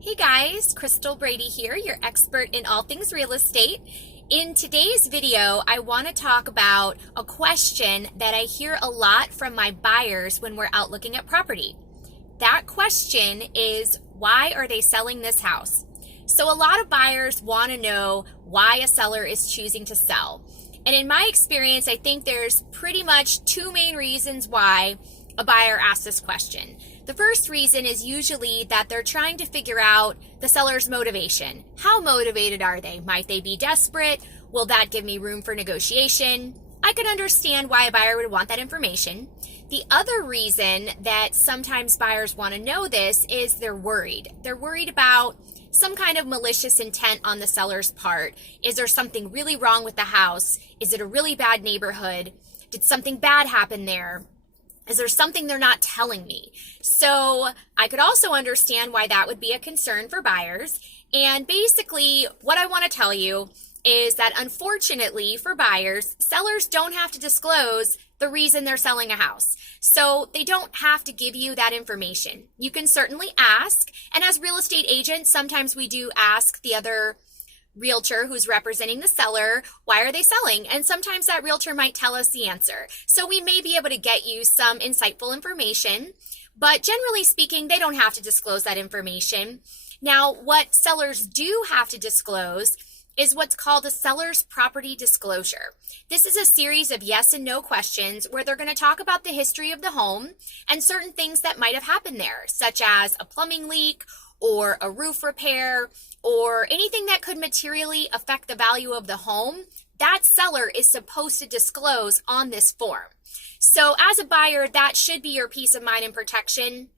Hey guys, Crystal Brady here, your expert in all things real estate. In today's video, I want to talk about a question that I hear a lot from my buyers when we're out looking at property. That question is, why are they selling this house? So a lot of buyers want to know why a seller is choosing to sell. And in my experience, I think there's pretty much two main reasons why a buyer asks this question. The first reason is usually that they're trying to figure out the seller's motivation. How motivated are they? Might they be desperate? Will that give me room for negotiation? I can understand why a buyer would want that information. The other reason that sometimes buyers want to know this is they're worried. They're worried about some kind of malicious intent on the seller's part. Is there something really wrong with the house? Is it a really bad neighborhood? Did something bad happen there? Is there something they're not telling me? So I could also understand why that would be a concern for buyers. And basically, what I want to tell you is that unfortunately for buyers, sellers don't have to disclose the reason they're selling a house. So they don't have to give you that information. You can certainly ask. And as real estate agents, sometimes we do ask the other realtor who's representing the seller, why are they selling? And sometimes that realtor might tell us the answer. So we may be able to get you some insightful information, but generally speaking, they don't have to disclose that information. Now, what sellers do have to disclose is what's called a seller's property disclosure. This is a series of yes and no questions where they're going to talk about the history of the home and certain things that might have happened there, such as a plumbing leak or a roof repair, or anything that could materially affect the value of the home. That seller is supposed to disclose on this form. So as a buyer, that should be your peace of mind and protection,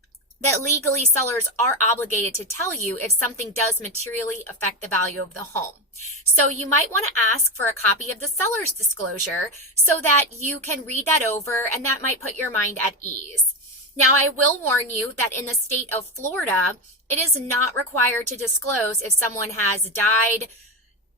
that legally sellers are obligated to tell you if something does materially affect the value of the home. So you might want to ask for a copy of the seller's disclosure so that you can read that over, and that might put your mind at ease. Now, I will warn you that in the state of Florida, it is not required to disclose if someone has died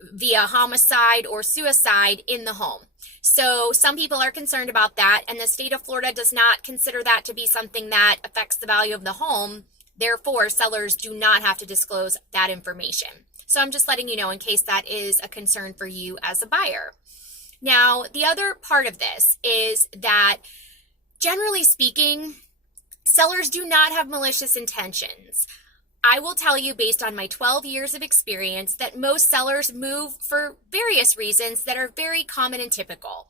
via homicide or suicide in the home. So some people are concerned about that, and the state of Florida does not consider that to be something that affects the value of the home. Therefore, sellers do not have to disclose that information. So I'm just letting you know in case that is a concern for you as a buyer. Now, the other part of this is that, generally speaking, sellers do not have malicious intentions. I will tell you, based on my 12 years of experience, that most sellers move for various reasons that are very common and typical.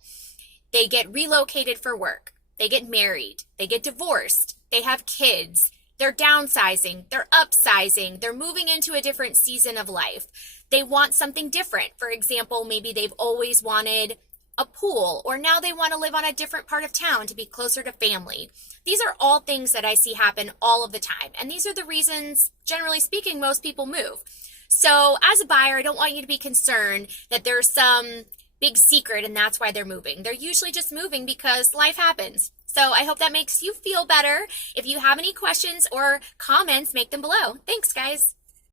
They get relocated for work. They get married. They get divorced. They have kids. They're downsizing. They're upsizing. They're moving into a different season of life. They want something different. For example, maybe they've always wanted a pool, or now they want to live on a different part of town to be closer to family. These are all things that I see happen all of the time. And these are the reasons, generally speaking, most people move. So as a buyer, I don't want you to be concerned that there's some big secret and that's why they're moving. They're usually just moving because life happens. So I hope that makes you feel better. If you have any questions or comments, make them below. Thanks, guys.